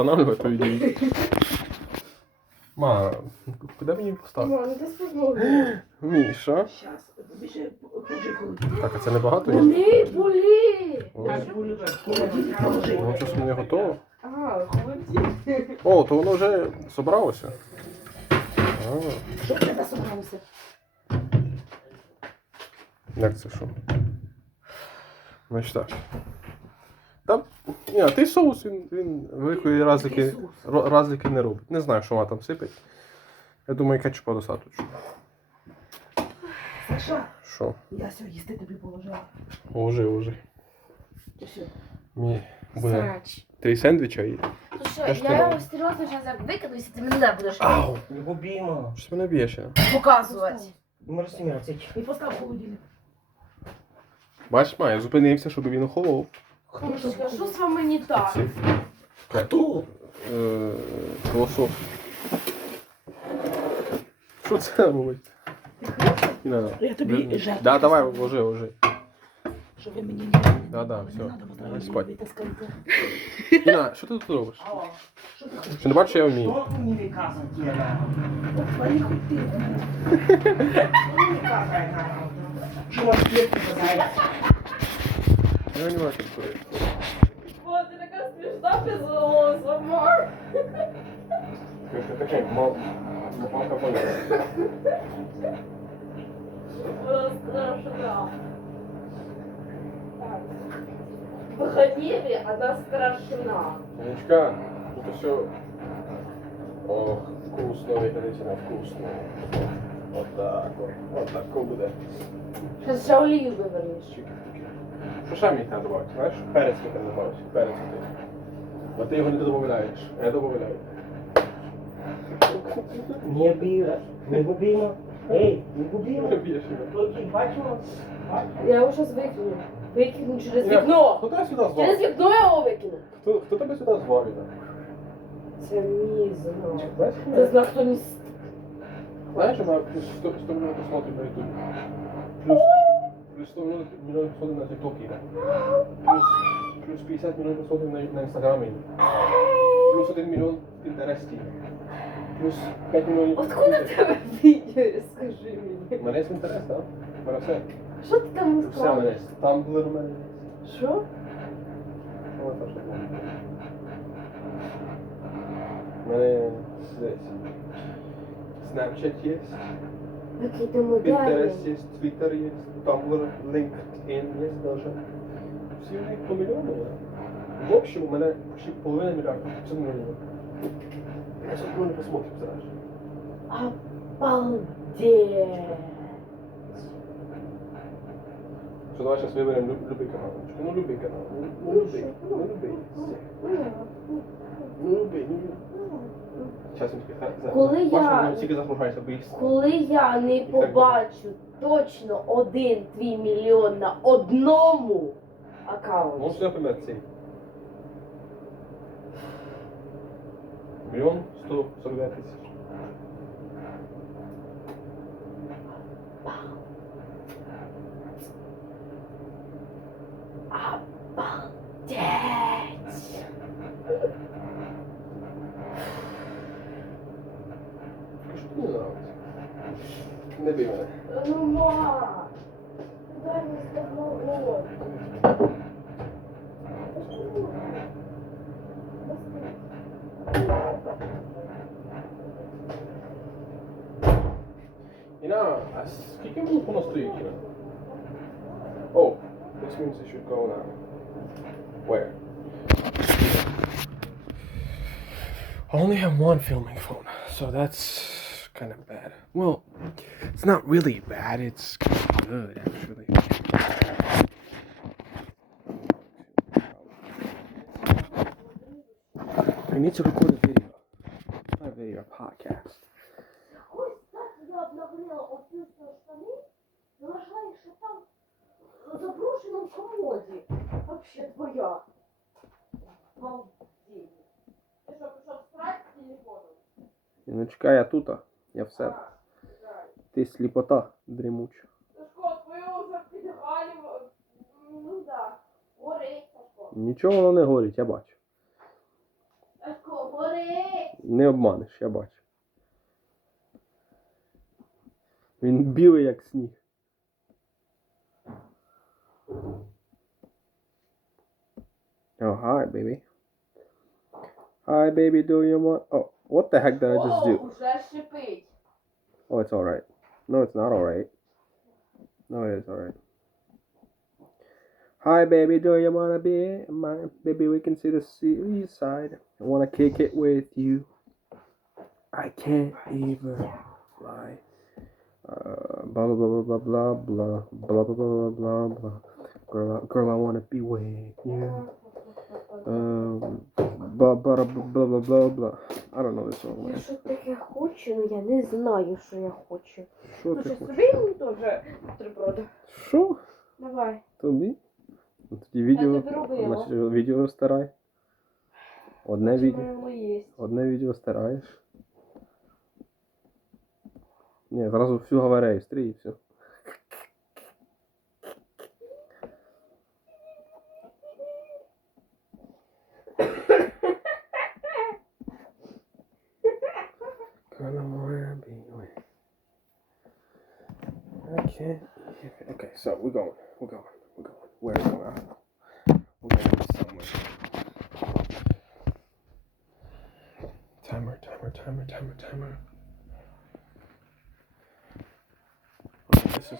Встановлювати твою дію. Ма, куди мені поставити? Мама, ти спробуй. Міша. Щас, біжи, положи холодильник. Так, а це небагато є? Вони були. Воно щось не готово. А, холодильник. О, то воно вже зібралося. Що в тебе собралося? Як це що? Значить так. Там, ні, той соус, він великої разлики не робить. Не знаю, що вона там сипить. Я думаю, кетчупа достатньо. Саша, Що? я все їсти тобі положила. Ложи. Ти що? Мені буде Срач. 3 сендвіча і... Слушай, я його серйозно зараз як викину, якщо ти мене будеш Ау! Любима. Що ти мене б'єш? показувати. Не розсміятися. І постав холодильник. Бачиш, я зупинився, щоб він охолов. Хлопчика, що з вами не так? Хто? Філософ. Що це робить? Не надо. Я тобі жертву. Да, давай, ложи. Що ви мені не робите? Да, Не все. надо, бо Давай зараз спать. любите скрити. Іна, що ти тут робиш? Що ти хочеш? Чи не бачиш, що я вмію? Хто мені казав, Кіра? Твої хоч ти. Чому ти казаєш? Я не бачу, що це. О, ти така смішна без голосу, Марк. Таке, мамка поняла. Страшна. Так. Выходили, она страшна. Нічка, тут все... Ох, вкусно, виглядає вкусно. Вот так буде. Сейчас ще олію вивернеш. Що ще мені треба добавити, знаєш? Перець мені треба добавити, перець ти. А ти його не додаєш, а я добавляю. Не била. Не губима. Ей, не губима. Більше. Тільки бачимо. Я его сейчас выкину. Выкину через Ні, вікно. Хто тебе сюди Через звав? вікно я його викину. Хто тебе сюди звав? Іда? Це мій знак. Знаєш, Це знак, хто не... Знаєш, у мене плюс 100 мільйонів просмотрів на ютубі. Плюс 100 мільйонів просмотрів на тіктокі. Плюс 50 мільйонів просмотрів на інстаграмі. Плюс 1 мільйон в Пінтересті. Плюс 5 мільйонів... Откуда в тебе відео, скажи мені? У мене є інтерес, так? У мене все. Що ти там Все в мене є. скажеш? Тамблер у мене є. Що? Ось так, що було. У мене десь. Snapchat є. Викидемо далі. Pinterest есть, Twitter есть, Tumblr, LinkedIn есть даже. Всі вони по мільйону. В общем, у мене почти половина мільярда, 500 мільйонів. 500 мільйонів просмотрів, знаєш. Обалдеть. Що, давай зараз виберемо любий канал. Ну, любий канал. Ну, любий. Ну, любий. Ну, любий. Зараз він тільки... Коли я- Бачимо, він тільки загружається, бо Коли я не побачу точно 1 твій мільйон на одному Ну, аккаунті. що, наприклад, цей. 1 149 000. Обалдеть. Що тобі не нравиться? Не бий мене. Ну, ма. Дай мені з тобою. Іна, а скільки воно стоїть? Іна? Oh, this means it should go now. Where? I only have one filming phone, so that's kind of bad. Well, it's not really bad, it's kind of good actually. I need to record a video. Not a video, a podcast. Ось так я обнаглела оцю штани, знайшла їх, що там заброшено в комоді. Вообще твоя. Обалдеть. Ти що, пішов срати з телефоном? Ну чекай, я тут, я в себе. Ти сліпота дрімуча. Сашко, твою вже підгалі, ну да, горить, Сашко. Нічого воно не горить, я бачу. Сашко, Не обманеш, я бачу. Він білий, як сніг. Oh, hi, baby. Hi, baby, do you want... Oh, what the heck did I just do? Уже шипить. Oh, it's alright. No, it's not alright. No, it is alright. Hi, baby, do you wanna be mine? Baby, we can see the seaside. I wanna kick it with you. I can't even fly. Blah blah blah blah blah blah blah blah blah blah blah. Girl, I wanna be with you. Blah blah blah blah blah blah. I don't know this song, Я man. що таке хочу, але я не знаю, що я хочу. Що Слушай, ти хочеш? собі мені теж бутерброди. Що? Давай. Тобі? Ну, тоді відео, Я тобі робила. значить, відео стирай. Одне відео. Воно є. Одне відео стираєш. Ні, зразу всю галерею стрій і все. Okay, so we're going. Where are we going? We're going somewhere. Timer. Okay, this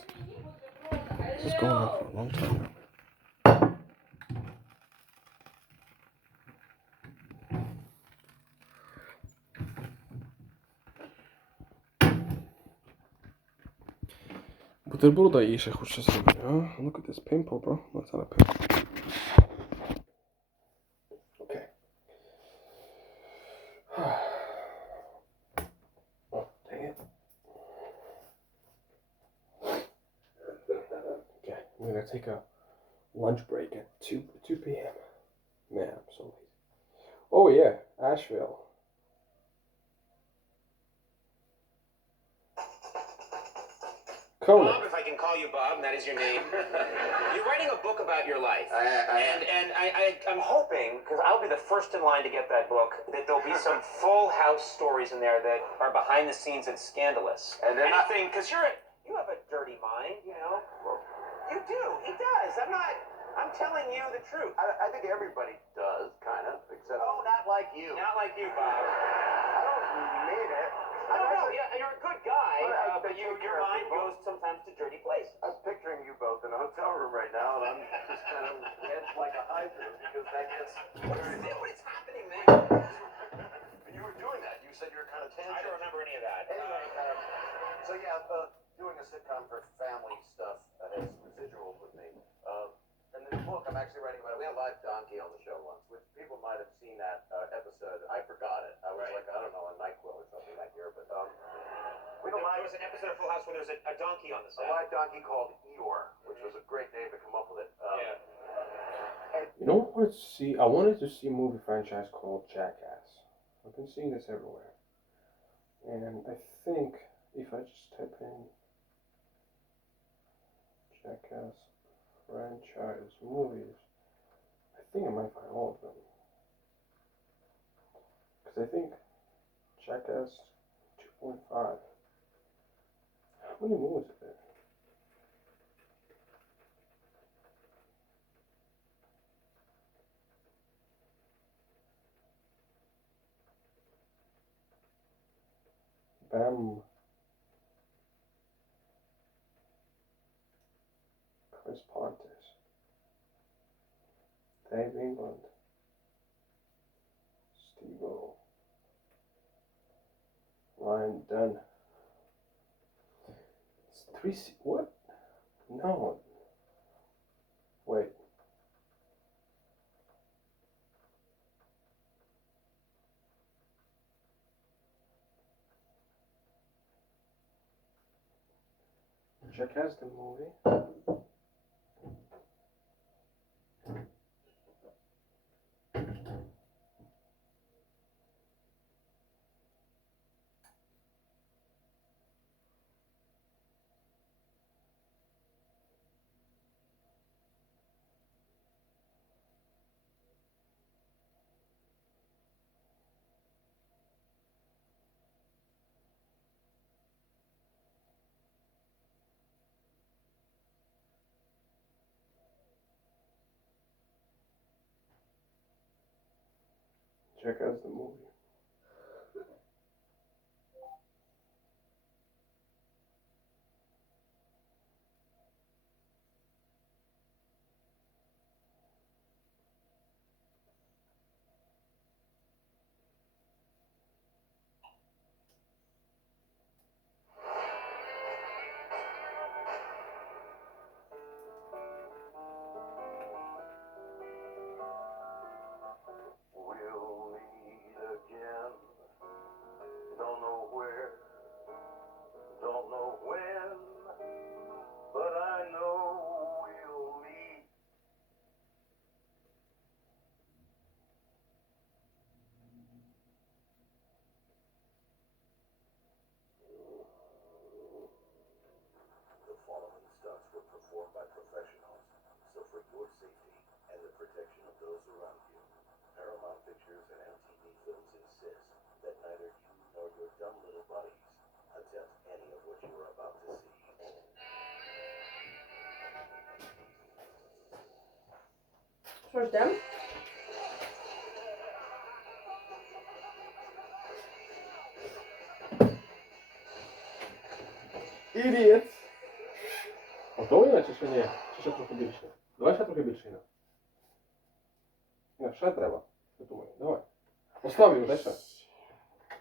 is going on for a long time now. Бутерброда і ще хочу зробити, а? Look at this pimple, bro. No, it's not a pimple. Okay. Oh, dang it. Okay, I'm gonna take a lunch break at 2 p.m. Man, I'm so lazy. Oh yeah, Asheville. Conan. Bob, if I can call you Bob, and that is your name. You're writing a book about your life. I'm hoping, because I'll be the first in line to get that book, that there'll be some full house stories in there that are behind the scenes and scandalous. And they're not- anything, because you have a dirty mind, you know. You do. He does. I'm telling you the truth. I think everybody does, kind of, except... Oh, not like you. Not like you, Bob. I don't mean it. No, yeah, you're a good guy, I but your mind goes sometimes to dirty places. I'm picturing you both in a hotel room right now, and I'm just kind of head like a hydrant because that gets... What is happening, man? And you were doing that. You said you were kind of tangent. I don't remember any of that. Anyway, so yeah, doing a sitcom for family stuff has residuals with me. And the book I'm actually writing about, we had a live donkey on the show once, which people might have seen that episode. I forgot it. I was like, I don't know, a NyQuil or something that year, but we There was an episode of Full House where there was a donkey on the set. a live donkey called Eeyore, which was a great name to come up with it. You know what I wanted to see? I wanted to see a movie franchise called Jackass. I've been seeing this everywhere. And I think if I just type in Jackass franchise movies, I think I might find all of them. Because I think Jackass 2.5. How many movies are there? Bam. Chris Pontus. Dave England. Steve-O. Ryan Dunn. It's what? No. Wait. Jackass the movie. Jackass the movie. We'll meet again. Don't know where, don't know when, but I know we'll meet. The following stunts were performed by professionals, so for your safety and the protection of those around you, Paramount Pictures and MTV Films insist that neither you nor your dumb little buddies attempt any of what you are about to see. Що ждемо? Idiot! Готовий на чи ще ні? Чи ще трохи більше? Давай ще трохи більше. Ні, ще треба. Я думаю, давай. Остав його, дай ще.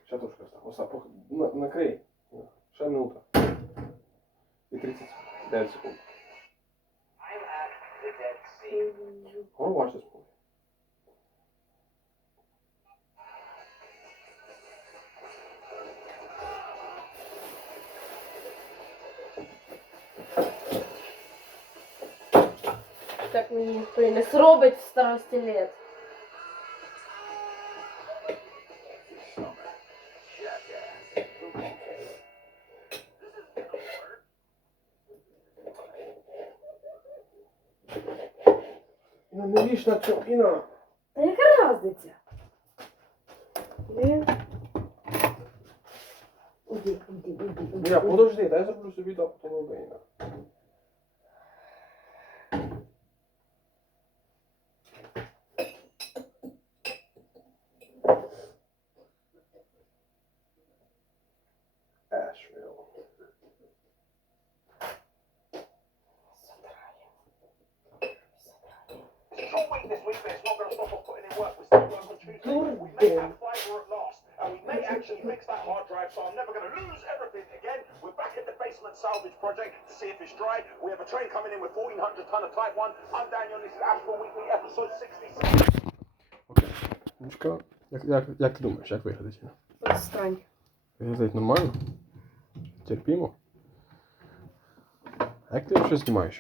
Ще трошки остав. Остав. Накрий. Ще минута. І 39 секунд. Горваш це спомнив. Так мені ніхто і не зробить в старості літ. Іна, не ліж на цьому, Іна. Та яка різниця? Уйди. Я, подожди, дай я зроблю собі так, потім роби, Іна. Asheville. Short week this week, but it's not going to stop us putting in work. We start work on Tuesday. We may have fibre at last, and we may actually fix that hard drive, so I'm never going to lose everything again. We're back at the basement salvage project to see if it's dry. We have a train coming in with 1,400 ton of Type 1. I'm Daniel, this is Asheville Weekly, episode 66. Окей. Нічка, як ти думаєш, як виглядить? Странь. Виглядить нормально? Терпімо? А як ти його ще знімаєш?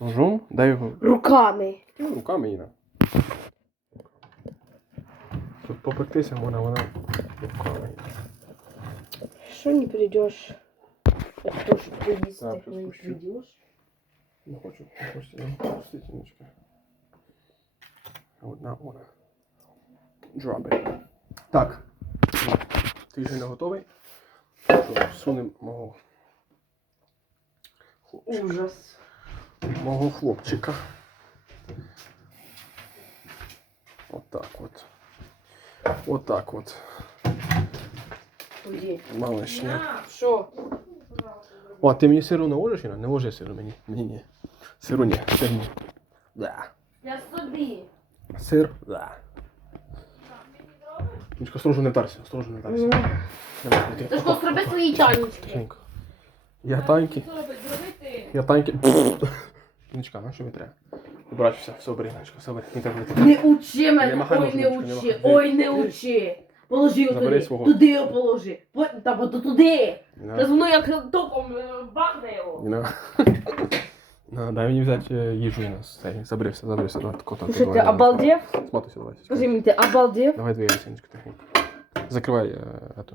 Ножом? Дай його. Руками. Руками, Іна. Тут попектися вона руками. Що не прийдеш? Я прошу поїсти, Так, не спущу. прийдеш. Не хочу пустити, Нічка. От на вона. Drop it. Так. Ти вже не готовий? Що, сунемо мого хлопчика. Ужас. Мого хлопчика. Отак от. Отак от. Уйди. Малишня. Що? О, ти мені сиру не ложиш, Іна? Не ложи сиру мені. Мені ні. Сиру ні. Сир ні. Да. Я собі. Сир. Да. Нічка, осторожно не вдарся. Осторожно не вдарся. Давай, Ти що, зроби свої чайнички. Тихенько. Я танки. Я танки. Нічка, на що мені треба? Брать, все бери, Нічка, все бери. Не треба летіти. Не учи Не мене, махай ой, ножом, не Нічка, не учи, махай. ой, не учи. Положи його Забери туди, свого. туди його положи. Та бо туди. Не Зараз воно як током бахне його. Дай мені взяти їжу, Іна. Забери все, давай, кота. Слушай, ти обалдев? Сматуйся, давай. Скажи мені, ти обалдев? Давай двері, Нічка, тихенько. Закривай эту.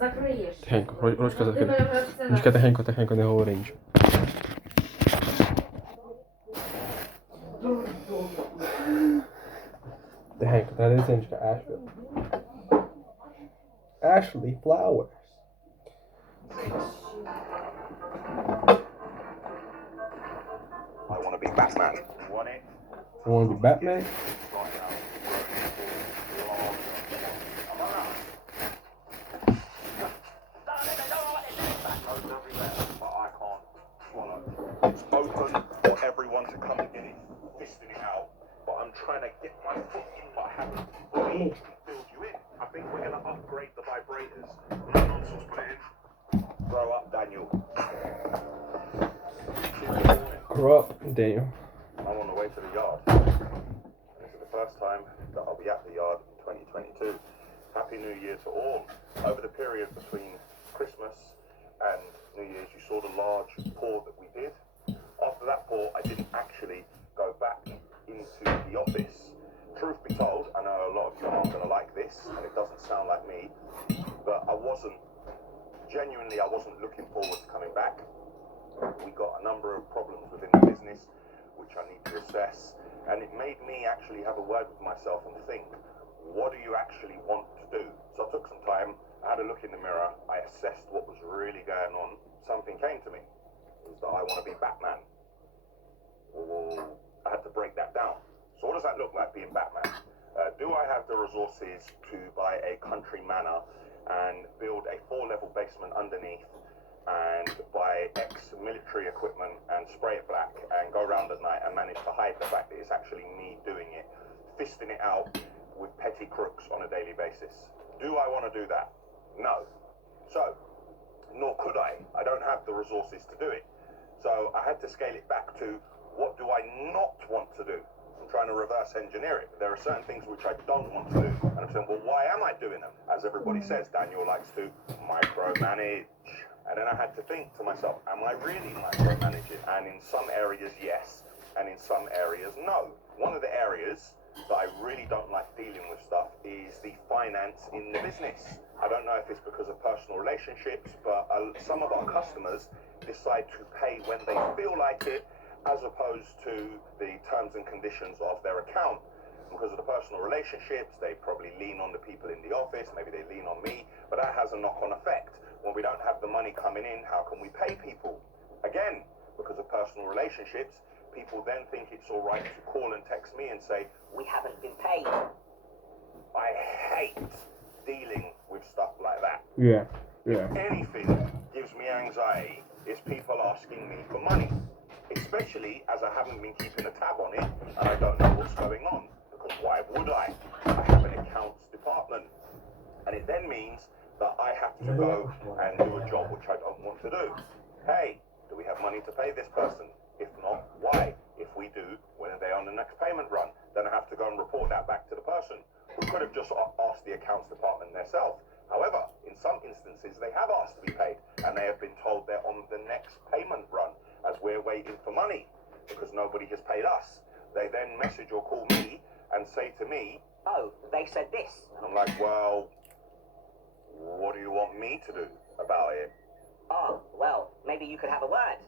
Закриєш. Тихенько, ручка Ти закрий. мене вже все Нічка, тихенько, не говори нічого. Тихенько, треба дивитися, Нічка, Asheville. Ashley Flowers. I want to be Batman. Want it? You wanna be Batman? think we're going to upgrade the vibrators. No nonsense, put it in. Grow up, Daniel. Grow up, Daniel. I'm on the way to the yard. This is the first time that I'll be at the yard in 2022. Happy New Year to all. Over the period between Christmas and New Year's, you saw the large pour that we did. After that pour, I didn't actually go back into the office. Truth be told, I know a lot of you aren't going to like this, and it doesn't sound like me, but I wasn't looking forward to coming back. We got a number of problems within the business, which I need to assess, and it made me actually have a word with myself and think, what do you actually want to do? So I took some time, I had a look in the mirror, I assessed what was really going on. Something came to me, is that I want to be Batman. I had to break that down. So what does that look like, being Batman? Do I have the resources to buy a country manor and build a 4-level basement underneath and buy ex-military equipment and spray it black and go around at night and manage to hide the fact that it's actually me doing it, fisting it out with petty crooks on a daily basis? Do I want to do that? No. So, nor could I. I don't have the resources to do it. So I had to scale it back to, what do I not want to do? I'm trying to reverse engineer it. There are certain things which I don't want to do. And I'm saying, well, why am I doing them? As everybody says, Daniel likes to micromanage. And then I had to think to myself, am I really micromanaging? And in some areas, yes. And in some areas, no. One of the areas that I really don't like dealing with stuff is the finance in the business. I don't know if it's because of personal relationships, but some of our customers decide to pay when they feel like it, as opposed to the terms and conditions of their account. Because of the personal relationships, they probably lean on the people in the office, maybe they lean on me, but that has a knock-on effect. When we don't have the money coming in, how can we pay people? Again, because of personal relationships, people then think it's all right to call and text me and say, we haven't been paid. I hate dealing with stuff like that. Yeah. If anything gives me anxiety, it's people asking me for money. Especially as I haven't been keeping a tab on it and I don't know what's going on. Because why would I? I have an accounts department. And it then means that I have to go and do a job which I don't want to do. Hey, do we have money to pay this person? If not, why? If we do, when are they on the next payment run? Then I have to go and report that back to the person who could have just asked the accounts department themselves. However, in some instances, they have asked to be paid and they have been told they're on the next payment run as we're waiting for money because nobody has paid us. They then message or call me and say to me, oh, they said this. And I'm like, well, what do you want me to do about it? Oh, well, maybe you could have a word.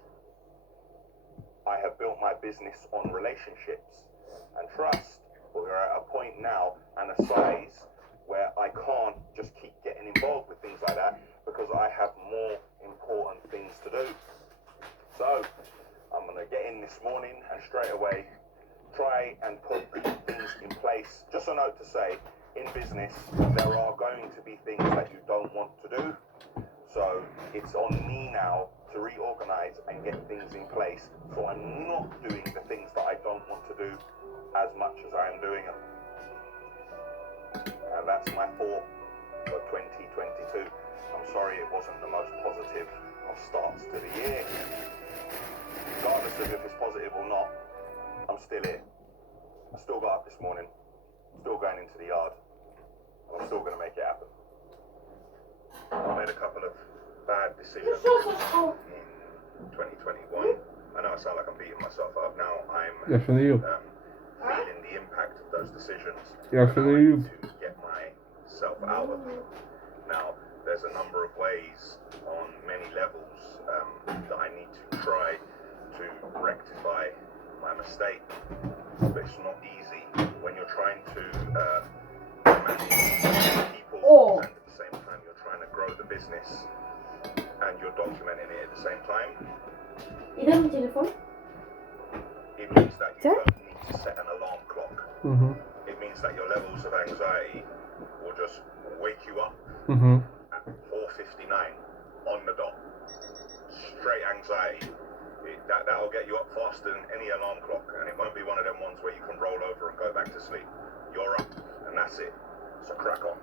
I have built my business on relationships and trust. We're at a point now and a size where I can't just keep getting involved with things like that because I have more important things to do. So I'm going to get in this morning and straight away try and put things in place. Just a note to say, in business, there are going to be things that you don't want to do. So it's on me now to reorganize and get things in place so I'm not doing the things that I don't want to do as much as I am doing them. And that's my thought for 2022. I'm sorry it wasn't the most positive of starts to the year. Regardless of if it's positive or not, I'm still here. I still got up this morning, still going into the yard, and I'm still going to make it happen. I made a couple of bad decisions in 2021. I know I sound like I'm beating myself up now. I'm feeling the impact of those decisions. I need to get myself out of them. Now, there's a number of ways on many levels that I need to try to rectify my mistake, but it's not easy when you're trying to manage people and at the same time you're trying to grow the business and you're documenting it at the same time. It means that you don't need to set an alarm clock. It means that your levels of anxiety will just wake you up at 4:59 on the dot. Straight anxiety. That'll get you up faster than any alarm clock, and it won't be one of them ones where you can roll over and go back to sleep. You're up, and that's it. So crack on.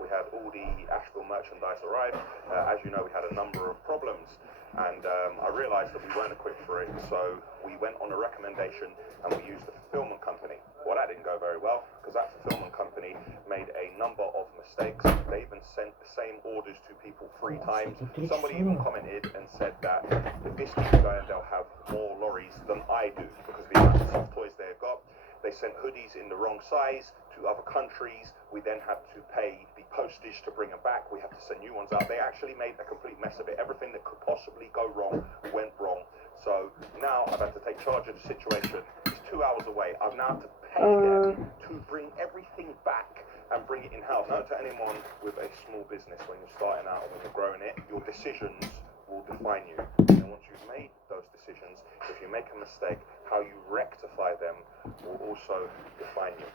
we had all the Asheville merchandise arrive. As you know, we had a number of problems, and I realized that we weren't equipped for it, so we went on a recommendation and we used the fulfillment company. Well, that didn't go very well, because that fulfillment company made a number of mistakes. They even sent the same orders to people 3 times. Somebody even commented and said that if this keeps going, they'll have more lorries than I do, because of the amount of soft toys they've got. They sent hoodies in the wrong size to other countries. We then had to pay the postage to bring them back. We had to send new ones out. They actually made a complete mess of it. Everything that could possibly go wrong went wrong. So now I've had to take charge of the situation. It's 2 hours away. I've now had to pay them to bring everything back and bring it in-house. Now, to anyone with a small business, when you're starting out or when you're growing it, your decisions will define you. And once you've made those decisions, if you make a mistake, how you rectify them will also define you.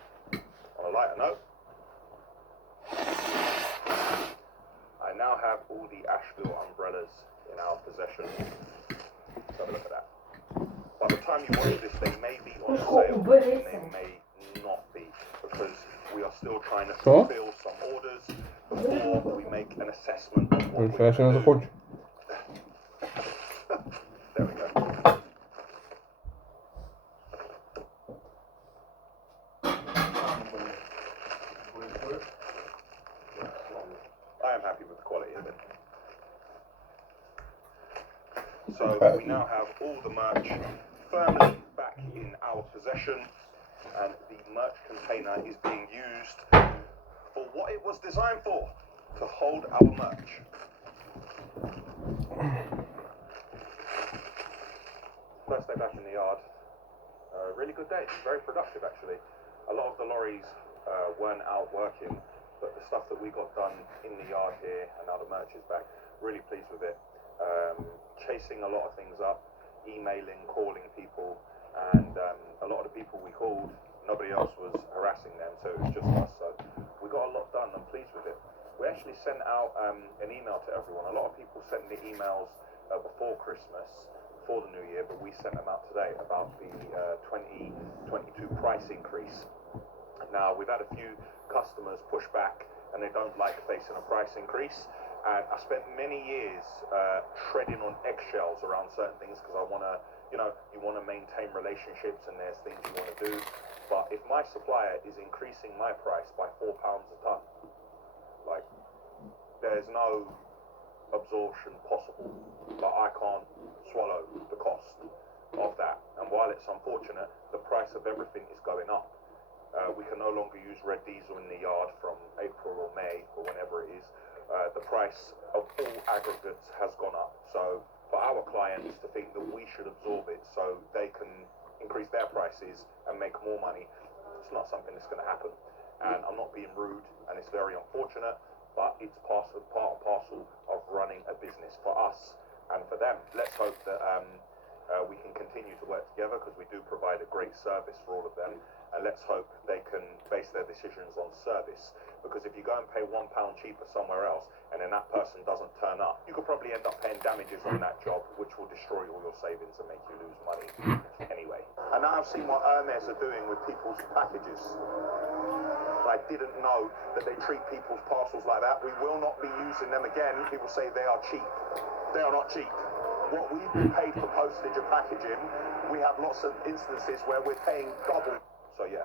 On a lighter note, I now have all the Asheville umbrellas in our possession. Let's have a look at that. By the time you watch this, they may be on sale, and they may not be, because we are still trying to fulfill some orders before we make an assessment of what we're going to do. There we go. I am happy with the quality of it. So we now have all the merch firmly back in our possession, and the merch container is being used for what it was designed for, to hold our merch. First day back in the yard. Really good day. Very productive, actually. A lot of the lorries weren't out working, but the stuff that we got done in the yard here, and now the merch is back, really pleased with it. Chasing a lot of things up, emailing, calling people, and a lot of the people we called, nobody else was harassing them, so it was just us. So we got a lot done. I'm pleased with it. We actually sent out an email to everyone. A lot of people sent me emails before Christmas, for the new year, but we sent them out today about the 2022 price increase. Now, we've had a few customers push back, and they don't like facing a price increase. And I spent many years treading on eggshells around certain things, because I want to, you want to maintain relationships, and there's things you want to do. But if my supplier is increasing my price by £4 a ton, like, there's no absorption possible. Like, I can't swallow the cost of that. And while it's unfortunate, the price of everything is going up. We can no longer use red diesel in the yard from April or May or whenever it is. The price of all aggregates has gone up. So for our clients to think that we should absorb it so they can increase their prices and make more money, it's not something that's going to happen. And I'm not being rude, and it's very unfortunate, but it's part and parcel of running a business for us and for them. Let's hope that we can continue to work together, because we do provide a great service for all of them. And let's hope they can base their decisions on service, because if you go and pay £1 cheaper somewhere else and then that person doesn't turn up, you could probably end up paying damages on that job, which will destroy all your savings and make you lose money anyway. And now I've seen what Hermes are doing with people's packages. I didn't know that they treat people's parcels like that. We will not be using them again. People say they are cheap. They are not cheap. What we've been paid for postage and packaging, we have lots of instances where we're paying double. So yeah,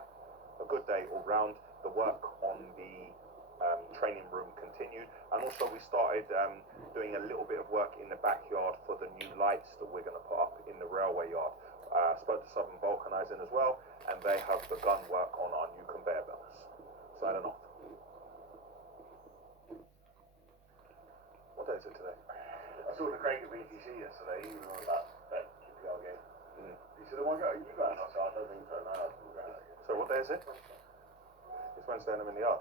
a good day all round. The work on the training room continued, and also we started doing a little bit of work in the backyard for the new lights that we're going to put up in the railway yard. Spoke to Southern Vulcanizing as well, and they have begun work on our new conveyor belts. So I don't know. What day is it today? I saw the Craig at BTC yesterday, you know, that QPR game. He said, "Oh my God, are you going?" I said, "I don't think so, no, I'm going out again." So what day is it? It's Wednesday and I'm in the yard.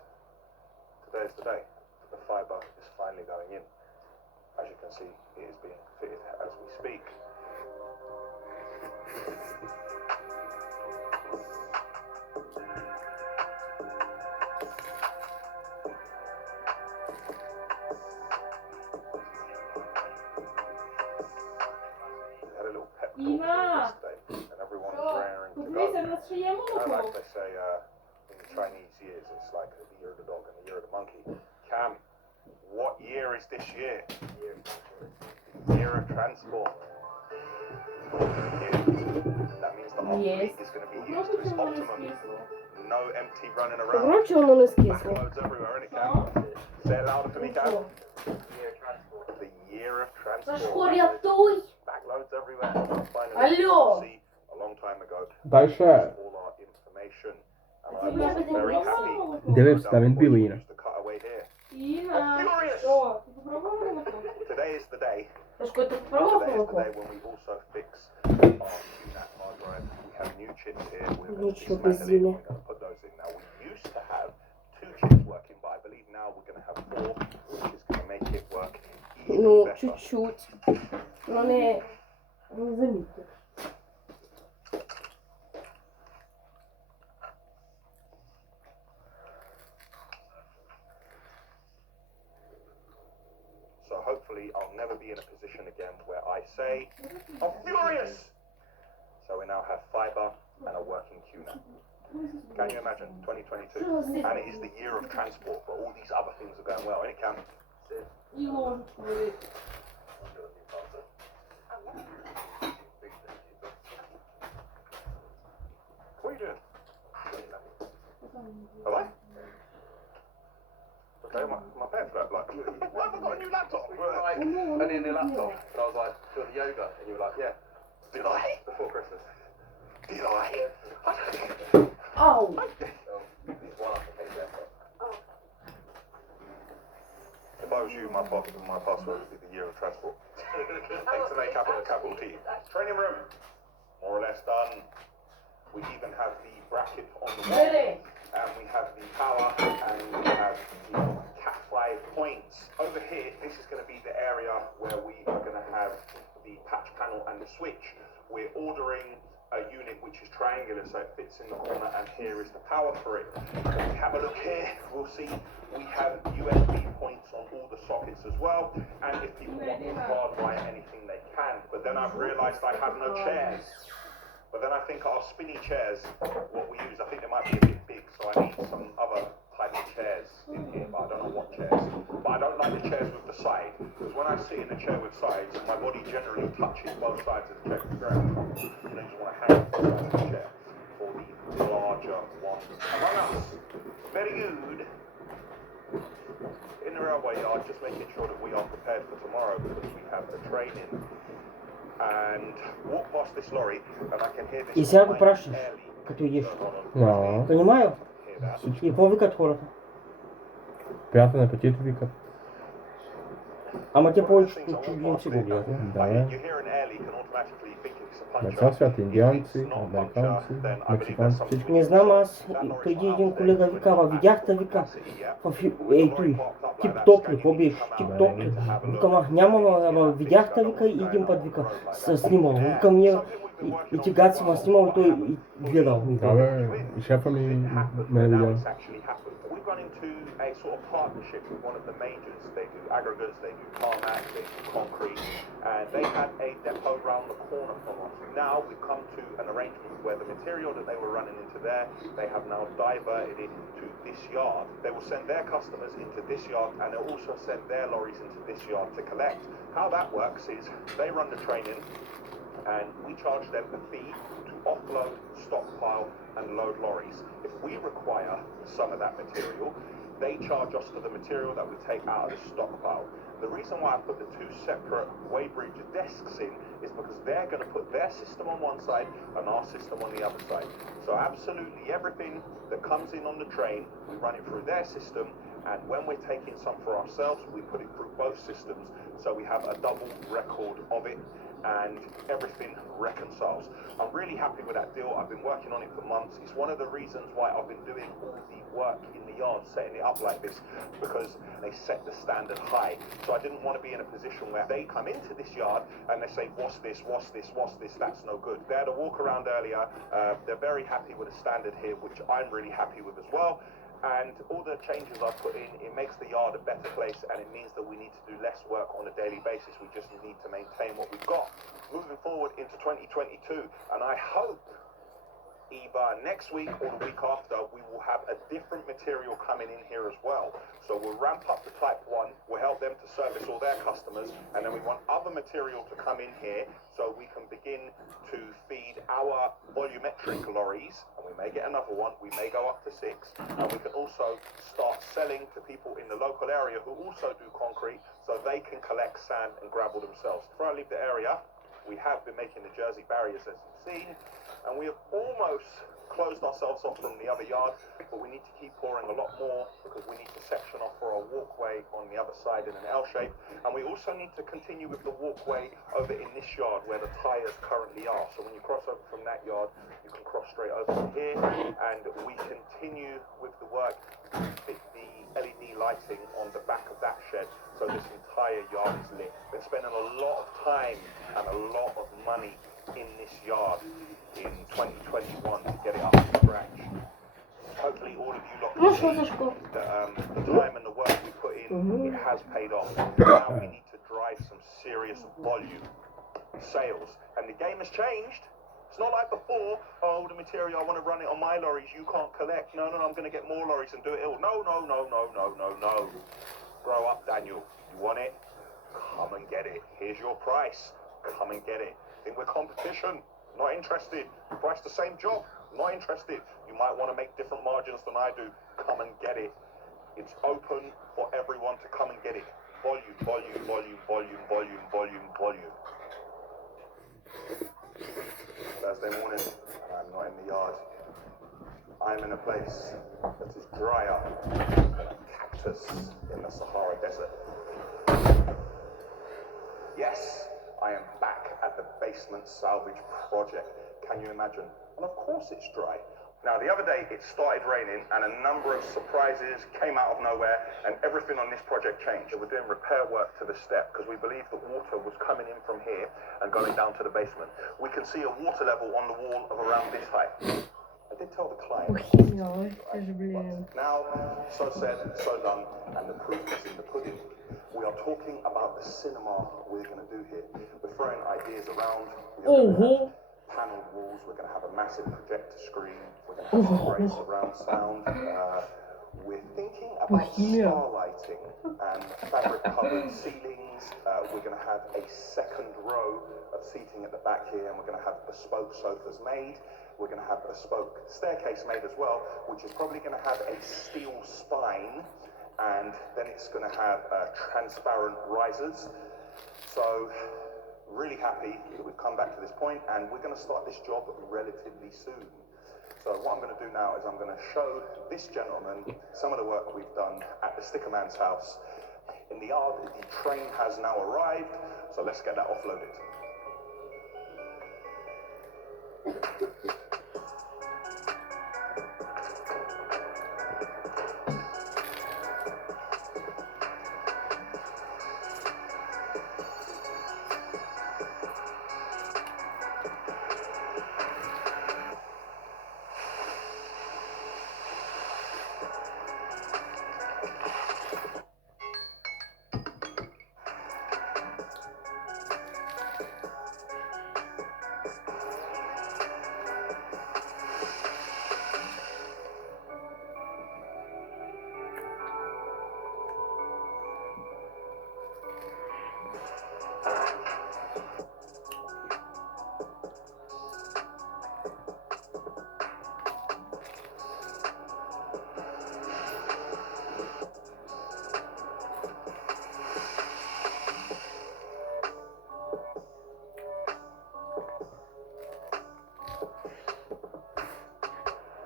Today is the day. The fibre is finally going in. As you can see, it is being fitted as we speak. We had a little pep talk yesterday, and everyone was raring to go. Like they say, in the Chinese years, it's like the year of the dog and the year of the monkey. where is this year? Year of transport. That means the fleet is going to be used to its optimum. No empty running around. Попробуй, чего оно не скисло. Backloads everywhere, and it can. Say it louder for me, Cam. The year of transport. Сашко, рятуй! Backloads everywhere. Finally, Алло! see, a long time ago, Дальше. all our information. And I Тебе was very happy. Дивився, там він білий. Used to cut away here. Іна, Furious! що? Ти попробував молоко? Today is the day. Сашко, ти попробував Today is the молоко? day when we also fix our QNAP hard drive. We have new chips here. We're going to Нічого dismantle без it. зілля. We're going to put those in now. We used to have 2 chips working, but I believe now we're going to have 4, which is going to make it work even Ну, better. чуть-чуть. Ну, не замітно. So hopefully I'll never be in a position again where I say, I'm furious! So we now have fiber and a working QNAP. Can you imagine, 2022? And it is the year of transport, but all these other things are going well, and it can. І ложечку велику. What are you doing? Hello? Okay, my pants look like, why have I got a new laptop? Right, and in the laptop, and I was like, doing yoga, and you were like, yeah, Did I? before Christmas. Did I? Ау! It's one up the page there. If I was you, my password would be the year of transport. XNA capital T. Training room, more or less done. We even have the bracket on the wall, Бери! and we have the power, and we have the Cat 5 points. Over here, this is going to be the area where we are going to have the patch panel and the switch. We're ordering a unit which is triangular, so it fits in the corner, and here is the power for it. If we have a look here, we'll see we have USB points on all the sockets as well, and if people want to hardwire anything they can. But then I've realised I have no chairs. But then I think our spinny chairs, what we use, I think they might be a bit big, so I need some other type of chairs in here, but I don't know what chairs. But I don't like the chairs with the side, because when I sit in a chair with sides, my body generally touches both sides of the chair to the ground. You know, you just want to hang on the side of the chair for the larger one. Among us, very good. In the railway yard, just making sure that we are prepared for tomorrow, because we have the training. And walk past this lorry, and I can hear this. И сяду прашиваешь, как ты едешь. No. Понимаю? И повика твора. Приятен апетит, Вика. А мы тебе повече чуть-чуть гуглят. Да. Мерца свят индианци, американци, мексиканци, всички. Не знам аз, преди един колега вика, видяхте, вика, ей той, тип-топ ли, какво беше, тип-топ ли? Викам, няма, видяхте, вика, и един път, вика, снимал. Викам, ние, и тигат си ма снимал, и той гледал. Абе, и шефа ми ме видял. Run into a sort of partnership with one of the majors. They do aggregates, they do tarmac, they do concrete, and they had a depot round the corner from us. Now we've come to an arrangement where the material that they were running into there, they have now diverted it to this yard. They will send their customers into this yard, and they'll also send their lorries into this yard to collect. How that works is they run the training, and we charge them a fee to offload, stockpile, and load lorries. If we require some of that material, they charge us for the material that we take out of the stockpile. The reason why I put the 2 separate weighbridge desks in is because they're going to put their system on one side and our system on the other side. So absolutely everything that comes in on the train, we run it through their system, and when we're taking some for ourselves, we put it through both systems, so we have a double record of it, and everything reconciles. I'm really happy with that deal. I've been working on it for months. It's one of the reasons why I've been doing all the work in the yard, setting it up like this, because they set the standard high. So I didn't want to be in a position where they come into this yard and they say, what's this, what's this, what's this, that's no good. They had a walk around earlier. They're very happy with the standard here, which I'm really happy with as well. And all the changes I've put in, it makes the yard a better place, and it means that we need to do less work on a daily basis. We just need to maintain what we've got. Moving forward into 2022, and I hope either next week or the week after, we will have a different material coming in here as well. So we'll ramp up the Type 1, we'll help them to service all their customers, and then we want other material to come in here so we can begin to feed our volumetric lorries, and we may get another one, we may go up to 6, and we can also start selling to people in the local area who also do concrete so they can collect sand and gravel themselves. Before I leave the area, we have been making the Jersey barriers, as you've seen, and we have almost closed ourselves off from the other yard, but we need to keep pouring a lot more because we need to section off for our walkway on the other side in an L shape, and we also need to continue with the walkway over in this yard where the tyres currently are. So when you cross over from that yard, you can cross straight over to here, and we continue with the work to fit the LED lighting on the back of that shed so this entire yard is lit. Been spending a lot of time and a lot of money in this yard in 2021 to get it up to scratch. Hopefully all of you lot can see that the time and the work we put in, it has paid off. Now we need to drive some serious volume sales, and the game has changed. It's not like before, oh, the material, I want to run it on my lorries, you can't collect. No, I'm going to get more lorries and do it all. No. Grow up, Daniel. You want it? Come and get it. Here's your price. Come and get it. Think we're competition? Not interested. Price the same job? Not interested. You might want to make different margins than I do. Come and get it. It's open for everyone to come and get it. Volume. Thursday morning, and I'm not in the yard. I'm in a place that is drier than a cactus in the Sahara Desert. Yes, I am back at the basement salvage project. Can you imagine? And of course it's dry. Now the other day it started raining and a number of surprises came out of nowhere and everything on this project changed. We're doing repair work to the step because we believe that water was coming in from here and going down to the basement. We can see a water level on the wall of around this height. I did tell the client. Now, so said, so done, and the proof is in the pudding. We are talking about the cinema we're going to do here. We're throwing ideas around. We are going to have panelled walls. We're going to have a massive projector screen. We're going to have some great surround sound. We're thinking about starlighting and fabric-covered ceilings. We're going to have a second row of seating at the back here, and we're going to have bespoke sofas made. We're going to have a bespoke staircase made as well, which is probably going to have a steel spine, and then it's going to have transparent risers. So really happy that we've come back to this point, and we're going to start this job relatively soon. So what I'm going to do now is I'm going to show this gentleman some of the work we've done at the Sticker Man's house. In the yard, the train has now arrived, so let's get that offloaded.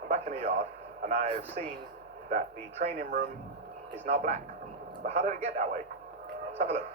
Back in the yard, and I have seen that the training room is now black. But how did it get that way? Let's have a look.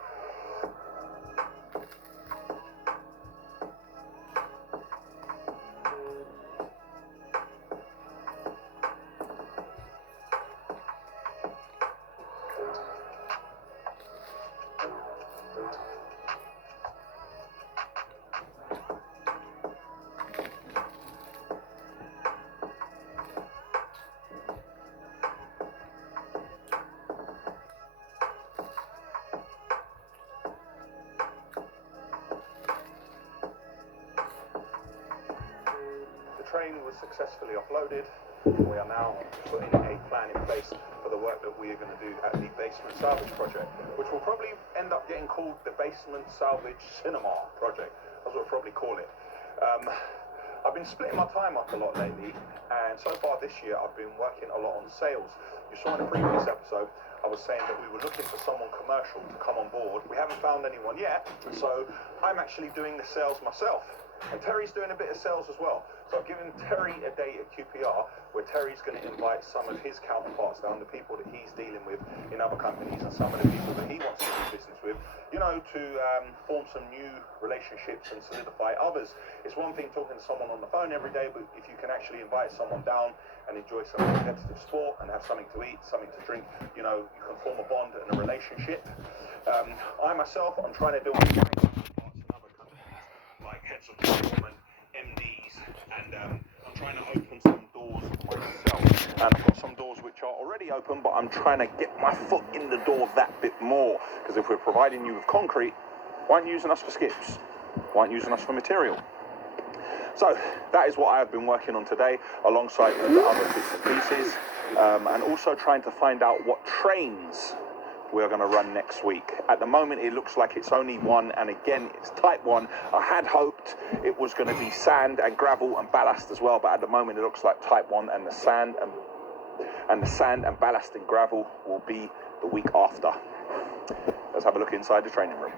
training was successfully offloaded. We are now putting a plan in place for the work that we are going to do at the Basement Salvage Project, which will probably end up getting called the Basement Salvage Cinema Project. That's what we'll probably call it. I've been splitting my time up a lot lately, and so far this year I've been working a lot on sales. You saw in a previous episode I was saying that we were looking for someone commercial to come on board. We haven't found anyone yet, so I'm actually doing the sales myself. And Terry's doing a bit of sales as well. So I've given Terry a day at QPR where Terry's going to invite some of his counterparts down, the people that he's dealing with in other companies and some of the people that he wants to do business with, you know, to form some new relationships and solidify others. It's one thing talking to someone on the phone every day, but if you can actually invite someone down and enjoy some competitive sport and have something to eat, something to drink, you know, you can form a bond and a relationship. I myself, I'm trying to do like heads of department, MDs, and I'm trying to open some doors myself. And I've got some doors which are already open, but I'm trying to get my foot in the door that bit more. Because if we're providing you with concrete, why aren't you using us for skips? Why aren't you using us for material? So that is what I have been working on today, alongside all the other bits and pieces, and also trying to find out what trains we're going to run next week. At the moment it looks like it's only one, and again it's type 1. I had hoped it was going to be sand and gravel and ballast as well, but at the moment it looks like type 1, and the sand and ballast and gravel will be the week after. Let's have a look inside the training room.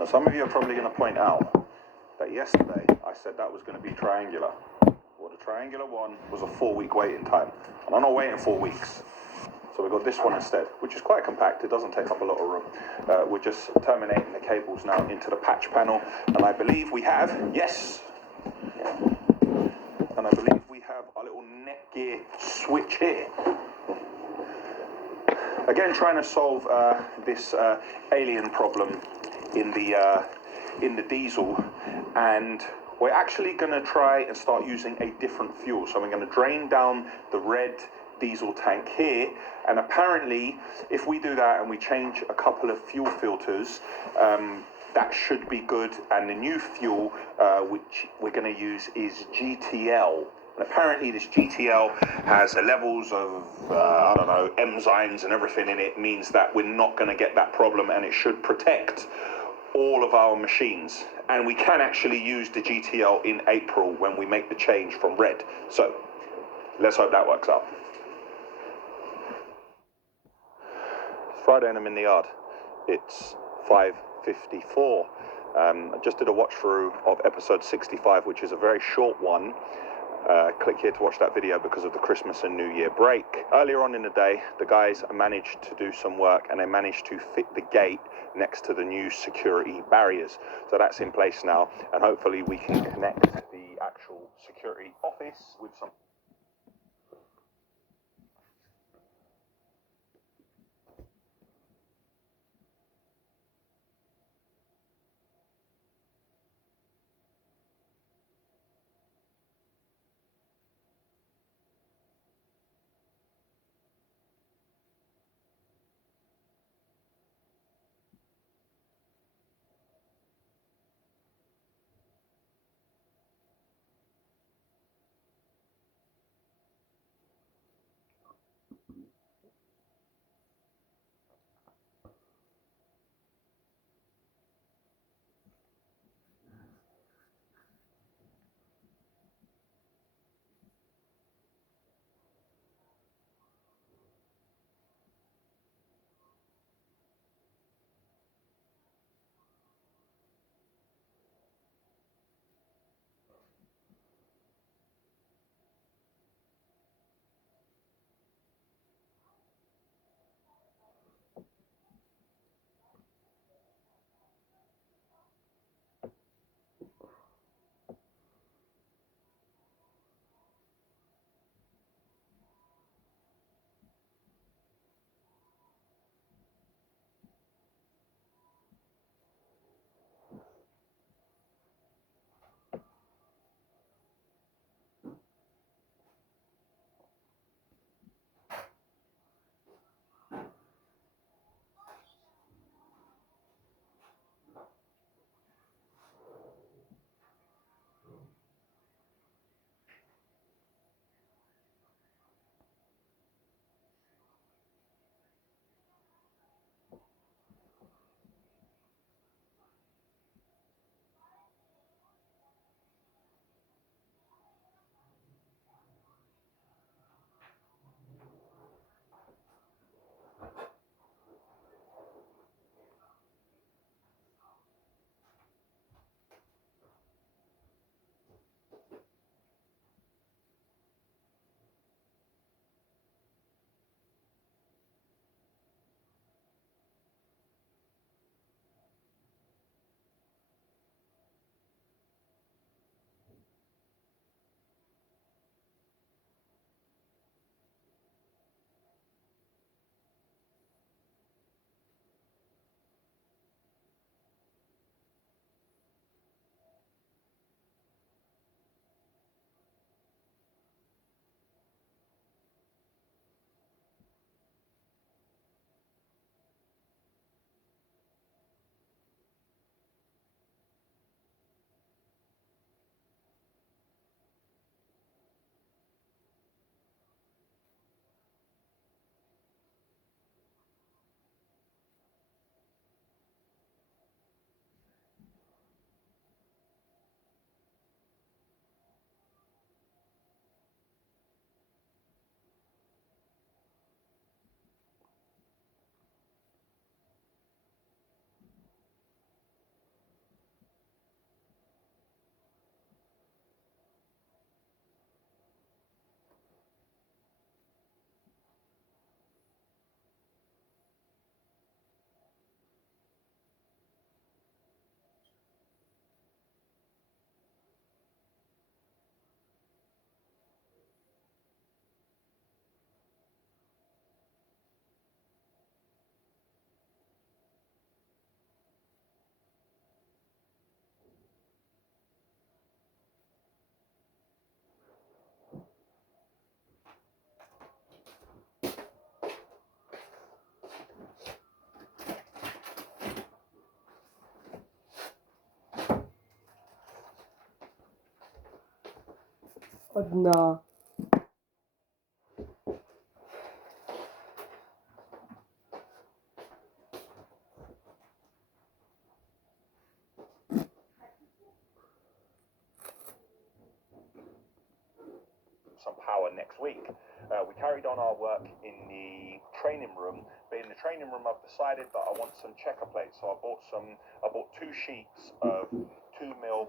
Now some of you are probably going to point out that yesterday I said that was going to be triangular. Well, the triangular one was a 4-week waiting time, and I'm not waiting 4 weeks. So we've got this one instead, which is quite compact. It doesn't take up a lot of room. We're just terminating the cables now into the patch panel. And I believe we have, yes. And I believe we have a little Netgear switch here. Again, trying to solve this alien problem in the diesel. And we're actually going to try and start using a different fuel. So we're going to drain down the red diesel tank here, and apparently if we do that and we change a couple of fuel filters, that should be good. And the new fuel which we're going to use is GTL, and apparently this GTL has levels of I don't know, enzymes and everything in it, means that we're not going to get that problem, and it should protect all of our machines. And we can actually use the GTL in April when we make the change from red. So let's hope that works out. Friday and I'm in the yard. It's 5:54. I just did a watch through of episode 65, which is a very short one. Click here to watch that video because of the Christmas and New Year break. Earlier on in the day, the guys managed to do some work, and they managed to fit the gate next to the new security barriers. So that's in place now, and hopefully we can connect the actual security office with some Одна. Some power next week. We carried on our work in the training room, but in the training room I've decided that I want some checker plates, so I bought 2 sheets of 2mm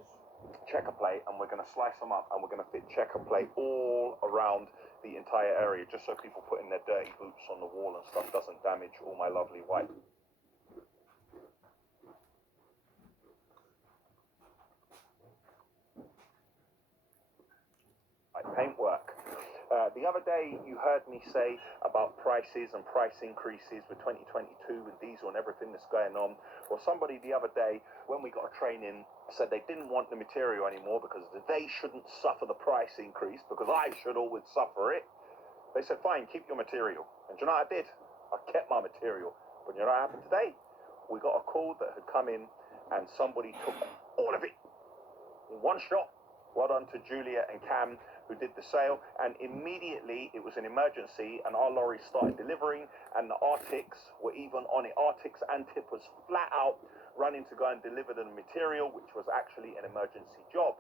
checker plate, and we're going to slice them up and we're going to fit checker plate all around the entire area, just so people putting their dirty boots on the wall and stuff doesn't damage all my lovely white. Paintwork. The other day you heard me say about prices and price increases with 2022 and diesel and everything that's going on. Well, somebody the other day, when we got a training, said they didn't want the material anymore because they shouldn't suffer the price increase because I should always suffer it. They said, fine, keep your material. And do you know what I did? I kept my material. But you know what happened today? We got a call that had come in and somebody took all of it in one shot. Well done to Julia and Cam, who did the sale, and immediately it was an emergency and our lorry started delivering, and the Arctics were even on it. Arctics and tippers flat out running to go and deliver the material, which was actually an emergency job.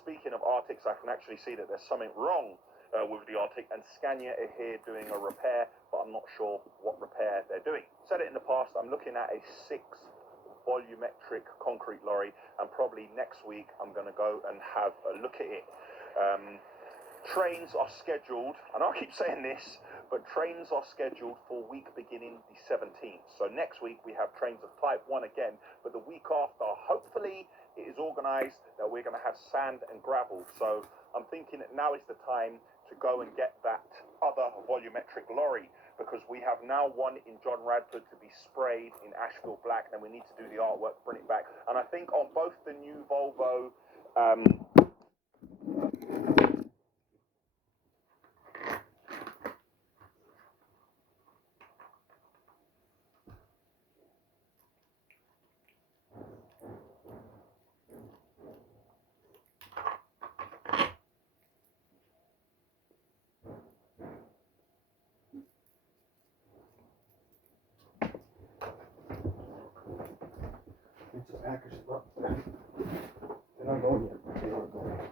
Speaking of Arctics, I can actually see that there's something wrong with the Arctic, and Scania are here doing a repair, but I'm not sure what repair they're doing. Said it in the past, I'm looking at a 6 volumetric concrete lorry, and probably next week I'm going to go and have a look at it. Trains are scheduled, and I keep saying this, but trains are scheduled for week beginning the 17th. So next week we have trains of type 1 again, but the week after, hopefully it is organised that we're going to have sand and gravel. So I'm thinking that now is the time to go and get that other volumetric lorry, because we have now one in John Radford to be sprayed in Asheville black, and we need to do the artwork, bring it back. And I think on both the new Volvo It's just accuracy, they're not going yet. They aren't going yet.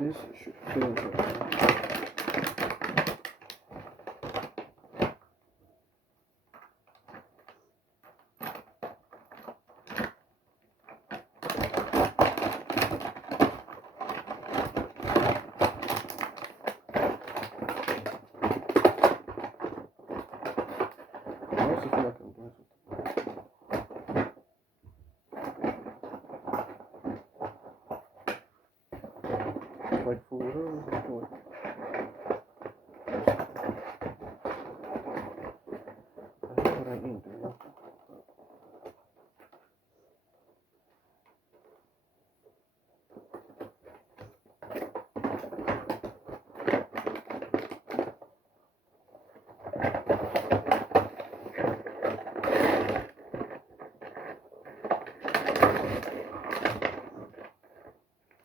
This should feel good. I also feel like I'm doing something. Like for whatever I'm doing. I know what I mean, dude.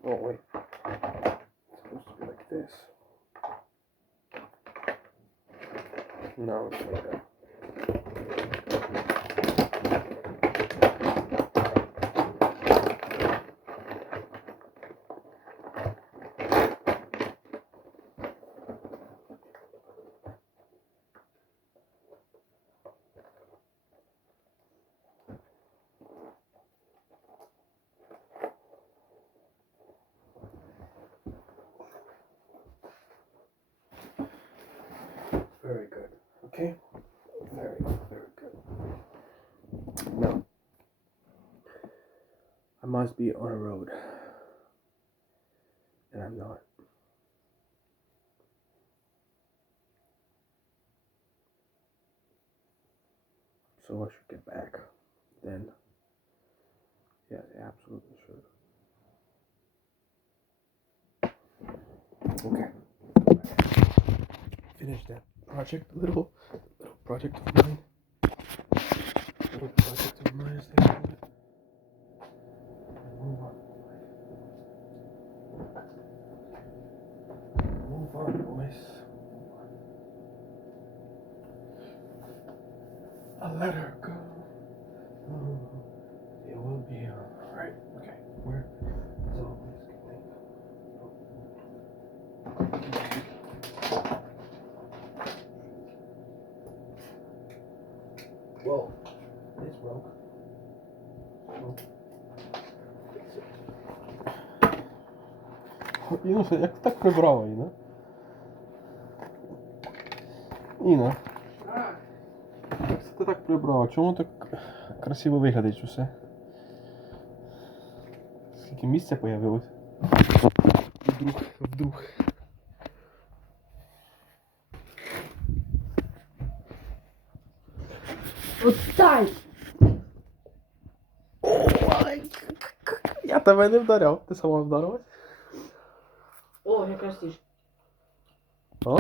Oh wait. It's supposed to be like this. No, it's like that. Okay. Very good, very good. Now, I must be on a road. And I'm not. So I should get back. Then. Yeah, I absolutely should. Okay. Finish that project, little project of mine. Little project of mine, as they call it. And move on. Move on, boys. I'll let her go. It will be alright. Okay, where is always Whoa, this broke. Інуся, як ти так прибрала, Іна? Іна. Як це ти так прибрала? Чому так красиво виглядить усе? Скільки місця появилось? Вдруг. Отстань! Ой, я тебе не вдаряв, ти сама вдарилась? О, якраз ти ж. А?